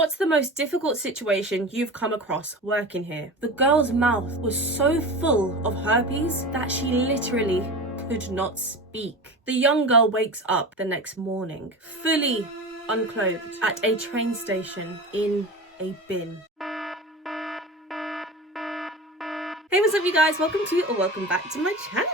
What's the most difficult situation you've come across working here? The girl's mouth was so full of herpes that she literally could not speak. The young girl wakes up the next morning, fully unclothed, at a train station in a bin. Hey, what's up you guys? Welcome back to my channel.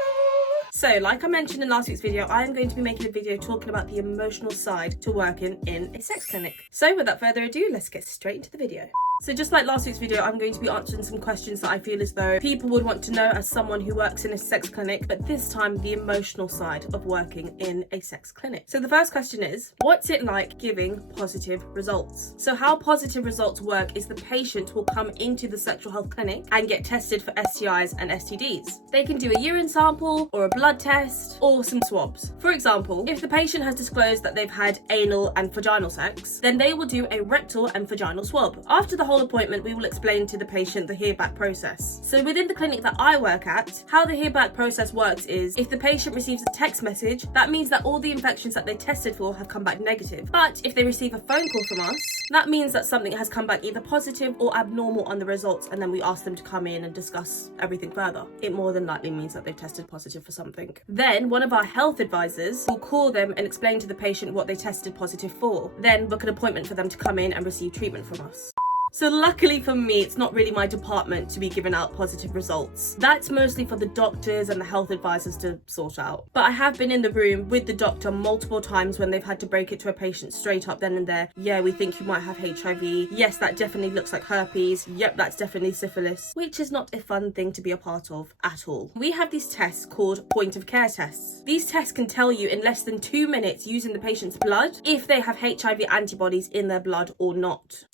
So, like I mentioned in last week's video, I am going to be making a video talking about the emotional side to working in a sex clinic. So without further ado, let's get straight into the video. So just like last week's video, I'm going to be answering some questions that I feel as though people would want to know as someone who works in a sex clinic, but this time the emotional side of working in a sex clinic. So the first question is, what's it like giving positive results? So how positive results work is the patient will come into the sexual health clinic and get tested for STIs and STDs. They can do a urine sample or a blood test or some swabs. For example, if the patient has disclosed that they've had anal and vaginal sex, then they will do a rectal and vaginal swab. After the whole appointment, we will explain to the patient the hear-back process. So within the clinic that I work at, how the hear-back process works is, if the patient receives a text message, that means that all the infections that they tested for have come back negative. But if they receive a phone call from us, that means that something has come back either positive or abnormal on the results, and then we ask them to come in and discuss everything further. It more than likely means that they've tested positive for something. Then one of our health advisors will call them and explain to the patient what they tested positive for, then book an appointment for them to come in and receive treatment from us. So luckily for me, it's not really my department to be giving out positive results. That's mostly for the doctors and the health advisors to sort out. But I have been in the room with the doctor multiple times when they've had to break it to a patient straight up then and there. Yeah, we think you might have HIV. Yes, that definitely looks like herpes. Yep, that's definitely syphilis. Which is not a fun thing to be a part of at all. We have these tests called point of care tests. These tests can tell you in less than 2 minutes using the patient's blood if they have HIV antibodies in their blood or not.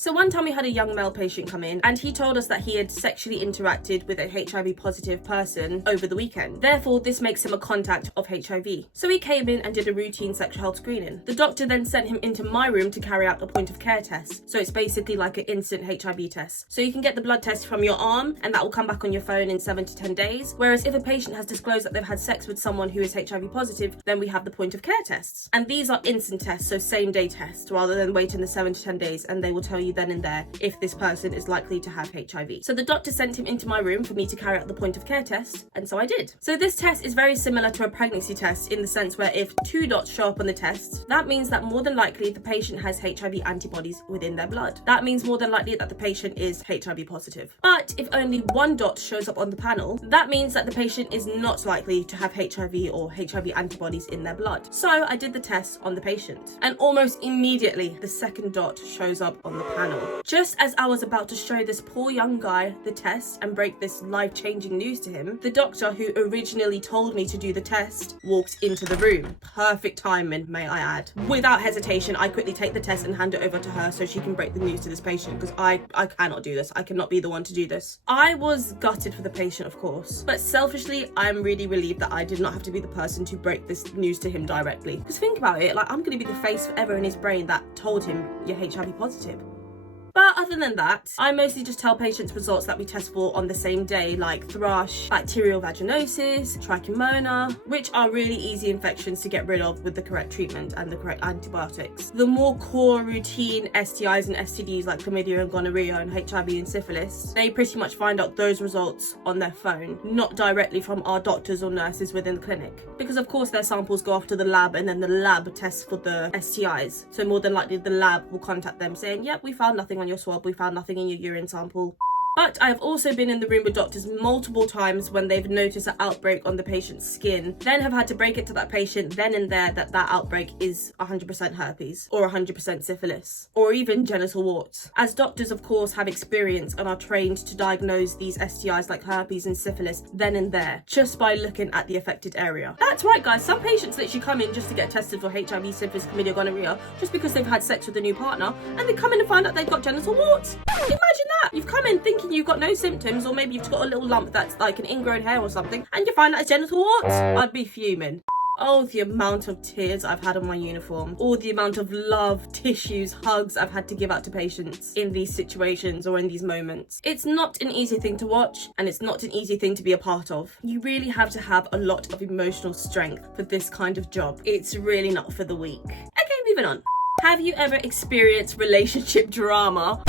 So one time we had a young male patient come in and he told us that he had sexually interacted with a HIV positive person over the weekend. Therefore, this makes him a contact of HIV. So he came in and did a routine sexual health screening. The doctor then sent him into my room to carry out a point of care test. So it's basically like an instant HIV test. So you can get the blood test from your arm and that will come back on your phone in 7 to 10 days. Whereas if a patient has disclosed that they've had sex with someone who is HIV positive, then we have the point of care tests. And these are instant tests, so same day tests, rather than waiting the 7 to 10 days, and they will tell you then and there if this person is likely to have HIV. So the doctor sent him into my room for me to carry out the point of care test, and so I did. So this test is very similar to a pregnancy test in the sense where if 2 dots show up on the test, that means that more than likely the patient has HIV antibodies within their blood. That means more than likely that the patient is HIV positive. But if only 1 dot shows up on the panel, that means that the patient is not likely to have HIV or HIV antibodies in their blood. So I did the test on the patient, and almost immediately the 2nd dot shows up on the panel. Just as I was about to show this poor young guy the test and break this life-changing news to him, the doctor who originally told me to do the test walked into the room. Perfect timing, may I add. Without hesitation, I quickly take the test and hand it over to her so she can break the news to this patient, because I cannot do this. I cannot be the one to do this. I was gutted for the patient, of course, but selfishly, I'm really relieved that I did not have to be the person to break this news to him directly. Because think about it, like, I'm going to be the face forever in his brain that told him you're HIV positive. But other than that, I mostly just tell patients results that we test for on the same day, like thrush, bacterial vaginosis, trichomona, which are really easy infections to get rid of with the correct treatment and the correct antibiotics. The more core routine STIs and STDs like chlamydia and gonorrhea and HIV and syphilis, they pretty much find out those results on their phone, not directly from our doctors or nurses within the clinic. Because of course their samples go off to the lab and then the lab tests for the STIs. So more than likely the lab will contact them saying, yep, we found nothing on your swab, we found nothing in your urine sample. But I have also been in the room with doctors multiple times when they've noticed an outbreak on the patient's skin, then have had to break it to that patient then and there that that outbreak is 100% herpes or 100% syphilis or even genital warts. As doctors, of course, have experience and are trained to diagnose these STIs like herpes and syphilis then and there just by looking at the affected area. That's right, guys. Some patients literally come in just to get tested for HIV, syphilis, chlamydia, gonorrhea just because they've had sex with a new partner, and they come in and find out they've got genital warts. Imagine that. You've come in thinking you've got no symptoms, or maybe you've got a little lump that's like an ingrown hair or something, and you find out it's genital warts. I'd be fuming. Oh, the amount of tears I've had on my uniform, or the amount of love, tissues, hugs I've had to give out to patients in these situations or in these moments. It's not an easy thing to watch, and it's not an easy thing to be a part of. You really have to have a lot of emotional strength for this kind of job. It's really not for the weak. Okay, moving on. Have you ever experienced relationship drama?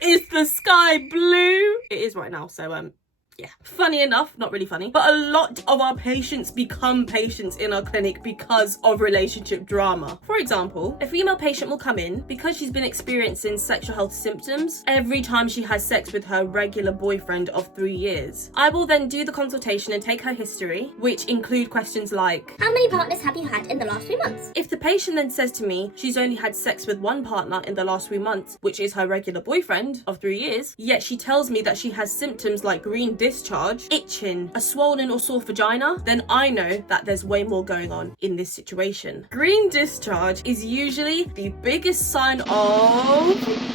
Is the sky blue? It is right now, so yeah. Funny enough, not really funny, but a lot of our patients become patients in our clinic because of relationship drama. For example, a female patient will come in because she's been experiencing sexual health symptoms every time she has sex with her regular boyfriend of 3 years. I will then do the consultation and take her history, which include questions like, how many partners have you had in the last 3 months? If the patient then says to me she's only had sex with one partner in the last 3 months, which is her regular boyfriend of 3 years, yet she tells me that she has symptoms like green discharge, itching, a swollen or sore vagina, then I know that there's way more going on in this situation. Green discharge is usually the biggest sign of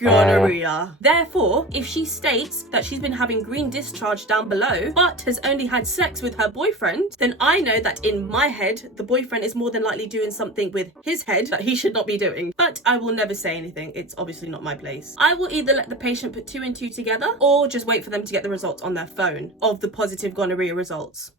gonorrhea. Therefore, if she states that she's been having green discharge down below, but has only had sex with her boyfriend, then I know that in my head, the boyfriend is more than likely doing something with his head that he should not be doing. But I will never say anything. It's obviously not my place. I will either let the patient put 2 and 2 together, or just wait for them to get the results on their phone of the positive gonorrhea results.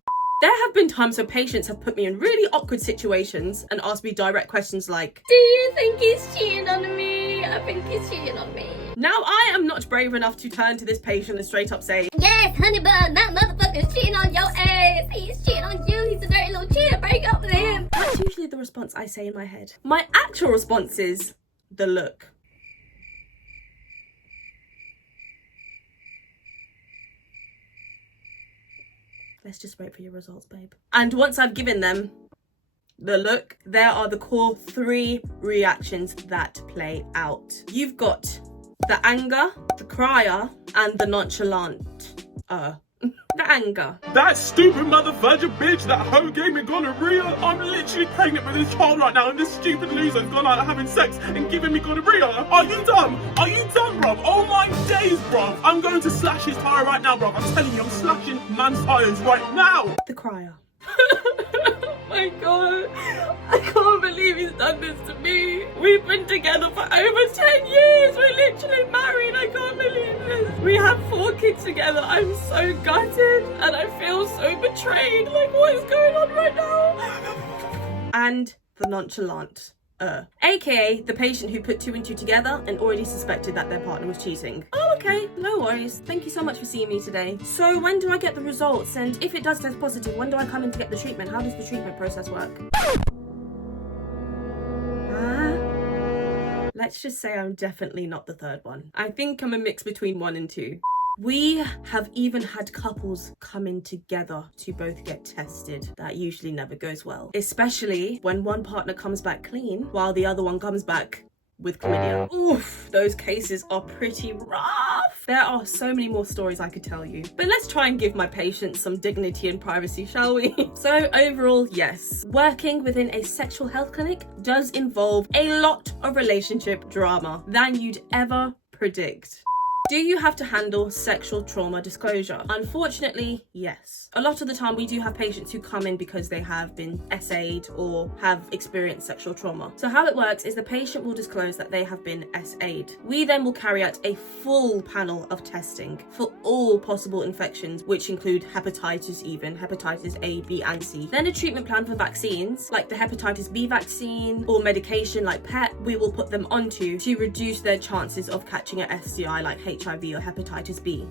There have been times where patients have put me in really awkward situations and asked me direct questions like, do you think he's cheating on me? I think he's cheating on me. Now I am not brave enough to turn to this patient and straight up say, yes, honey bun, that motherfucker's cheating on your ass. He's cheating on you. He's a dirty little cheater. Break up with him. That's usually the response I say in my head. My actual response is the look. Let's just wait for your results, babe. And once I've given them the look, there are the core 3 reactions that play out. You've got the anger, the crier, and the nonchalant. The anger. That stupid motherfucker bitch, that hoe gave me gonorrhea. I'm literally pregnant with this child right now, and this stupid loser's gone out having sex and giving me gonorrhea. Are you dumb? Are you dumb, bruv? Oh my days, bruv. I'm going to slash his tire right now, bruv. I'm telling you, I'm slashing man's tires right now. The crier. Oh my god. I can't believe he's done this to me. We've been together for over 10 years. We're literally married. I can't believe this. We have 4 kids together. I'm so gutted and I feel so betrayed. Like, what is going on right now? And the nonchalant. AKA the patient who put 2 and 2 together and already suspected that their partner was cheating. Oh, okay, no worries. Thank you so much for seeing me today. So when do I get the results? And if it does test positive, when do I come in to get the treatment? How does the treatment process work? Let's just say I'm definitely not the third one. I think I'm a mix between 1 and 2. We have even had couples come in together to both get tested. That usually never goes well, especially when one partner comes back clean while the other one comes back with chlamydia. Oof, those cases are pretty rough. There are so many more stories I could tell you, but let's try and give my patients some dignity and privacy, shall we? So overall, yes, working within a sexual health clinic does involve a lot of relationship drama than you'd ever predict. Do you have to handle sexual trauma disclosure? Unfortunately, yes. A lot of the time we do have patients who come in because they have been SA'd or have experienced sexual trauma. So how it works is the patient will disclose that they have been SA'd. We then will carry out a full panel of testing for all possible infections, which include hepatitis, even hepatitis A, B, and C. Then a treatment plan for vaccines, like the hepatitis B vaccine or medication like PEP, we will put them onto to reduce their chances of catching an STI like HIV or hepatitis B.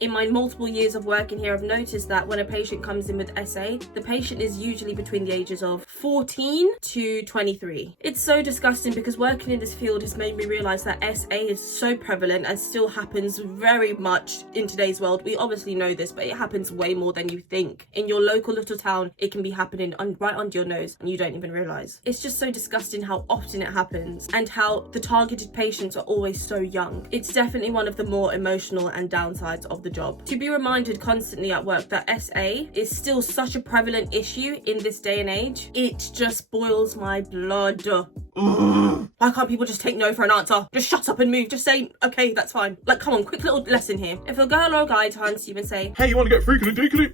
In my multiple years of working here, I've noticed that when a patient comes in with SA, the patient is usually between the ages of 14 to 23. It's so disgusting because working in this field has made me realize that SA is so prevalent and still happens very much in today's world. We obviously know this, but it happens way more than you think. In your local little town, it can be happening right under your nose and you don't even realize. It's just so disgusting how often it happens and how the targeted patients are always so young. It's definitely one of the more emotional and downsides of the job. To be reminded constantly at work that SA is still such a prevalent issue in this day and age, it just boils my blood. Why can't people just take no for an answer? Just shut up and move. Just say, okay, that's fine. Like, come on, quick little lesson here. If a girl or a guy turns to you and say, hey, you want to get freaking ridiculous?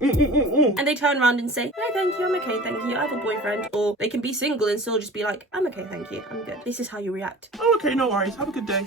And they turn around and say, no, thank you, I'm okay, thank you, I have a boyfriend. Or they can be single and still just be like, I'm okay, thank you, I'm good. This is how you react. Oh, okay, no worries. Have a good day.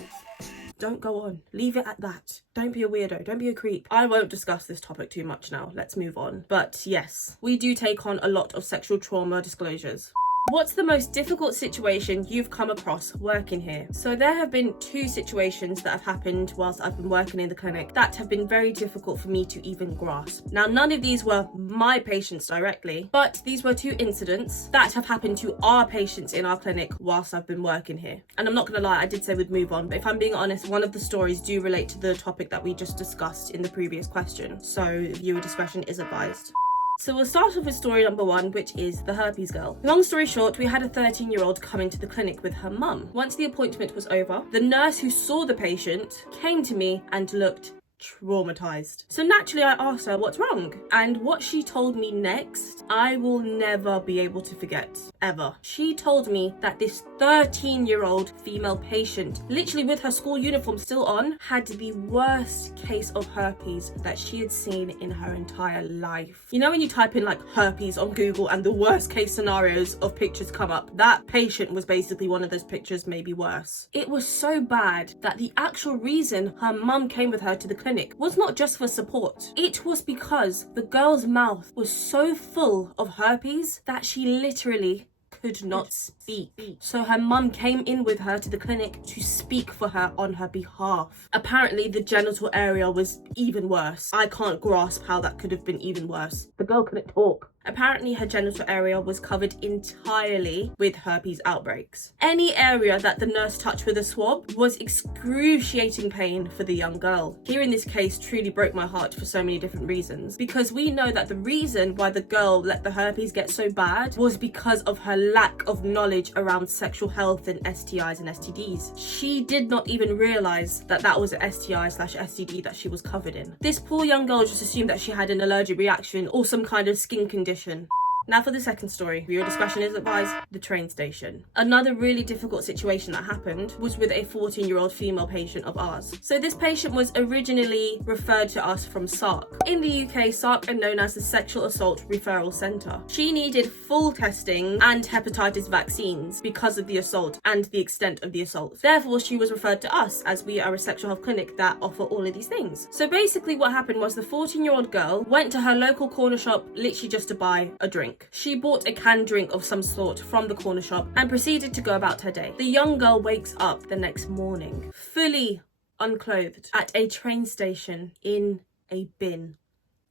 Don't go on. Leave it at that. Don't be a weirdo. Don't be a creep. I won't discuss this topic too much now. Let's move on. But yes, we do take on a lot of sexual trauma disclosures. What's the most difficult situation you've come across working here? So there have been 2 situations that have happened whilst I've been working in the clinic that have been very difficult for me to even grasp. Now, none of these were my patients directly, but these were 2 incidents that have happened to our patients in our clinic whilst I've been working here. And I'm not gonna lie, I did say we'd move on, but if I'm being honest, one of the stories do relate to the topic that we just discussed in the previous question. So viewer discretion is advised. So we'll start off with story number 1, which is the herpes girl. Long story short, we had a 13-year-old come into the clinic with her mum. Once the appointment was over, the nurse who saw the patient came to me and looked traumatized. So naturally I asked her what's wrong, and what she told me next I will never be able to forget, ever. She told me that this 13-year-old female patient, literally with her school uniform still on, had the worst case of herpes that she had seen in her entire life. You know when you type in like herpes on Google and the worst case scenarios of pictures come up? That patient was basically one of those pictures, maybe worse. It was so bad that the actual reason her mum came with her to the clinic was not just for support. It was because the girl's mouth was so full of herpes that she literally could not speak. So her mum came in with her to the clinic to speak for her on her behalf. Apparently the genital area was even worse. I can't grasp how that could have been even worse. The girl couldn't talk. Apparently her genital area was covered entirely with herpes outbreaks. Any area that the nurse touched with a swab was excruciating pain for the young girl. Hearing this case truly broke my heart for so many different reasons, because we know that the reason why the girl let the herpes get so bad was because of her lack of knowledge around sexual health and STIs and STDs. She did not even realize that that was an STI/STD that she was covered in. This poor young girl just assumed that she had an allergic reaction or some kind of skin condition. Now for the second story, viewer discretion is advised, the train station. Another really difficult situation that happened was with a 14-year-old female patient of ours. So this patient was originally referred to us from SARC. In the UK, SARC are known as the Sexual Assault Referral Centre. She needed full testing and hepatitis vaccines because of the assault and the extent of the assault. Therefore, she was referred to us as we are a sexual health clinic that offer all of these things. So basically what happened was the 14-year-old girl went to her local corner shop literally just to buy a drink. She bought a canned drink of some sort from the corner shop and proceeded to go about her day. The young girl wakes up the next morning, fully unclothed, at a train station in a bin.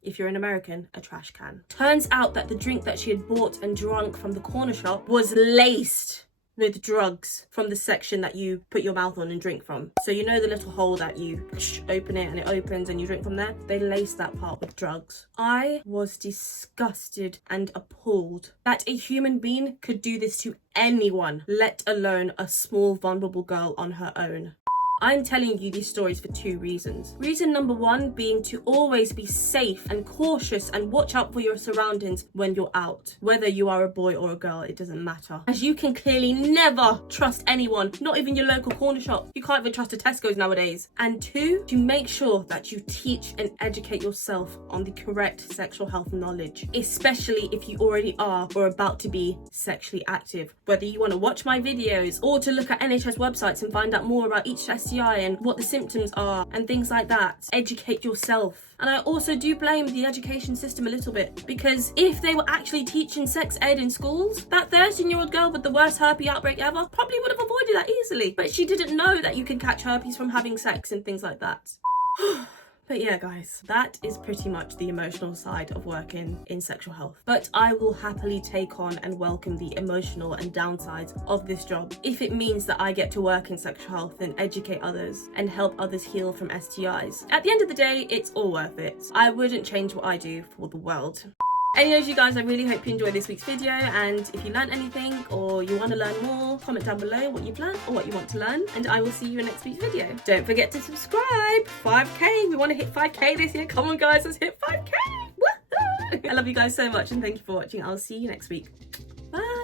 If you're an American, a trash can. Turns out that the drink that she had bought and drunk from the corner shop was laced with drugs from the section that you put your mouth on and drink from. So you know the little hole that you open it and it opens and you drink from there? They laced that part with drugs. I was disgusted and appalled that a human being could do this to anyone, let alone a small vulnerable girl on her own. I'm telling you these stories for 2 reasons. Reason number 1 being to always be safe and cautious and watch out for your surroundings when you're out. Whether you are a boy or a girl, it doesn't matter. As you can clearly never trust anyone, not even your local corner shop. You can't even trust a Tesco's nowadays. And 2, to make sure that you teach and educate yourself on the correct sexual health knowledge, especially if you already are or about to be sexually active. Whether you want to watch my videos or to look at NHS websites and find out more about each STI and what the symptoms are and things like that. Educate yourself. And I also do blame the education system a little bit, because if they were actually teaching sex ed in schools, that 13-year-old girl with the worst herpes outbreak ever probably would have avoided that easily. But she didn't know that you can catch herpes from having sex and things like that. But yeah, guys, that is pretty much the emotional side of working in sexual health. But I will happily take on and welcome the emotional and downsides of this job if it means that I get to work in sexual health and educate others and help others heal from STIs. At the end of the day, it's all worth it. I wouldn't change what I do for the world. Anyways, you guys, I really hope you enjoyed this week's video, and if you learned anything or you want to learn more, comment down below what you've learned or what you want to learn, and I will see you in next week's video. Don't forget to subscribe. 5k, we want to hit 5k this year. Come on guys, let's hit 5k. Woohoo! I love you guys so much and thank you for watching. I'll see you next week. Bye.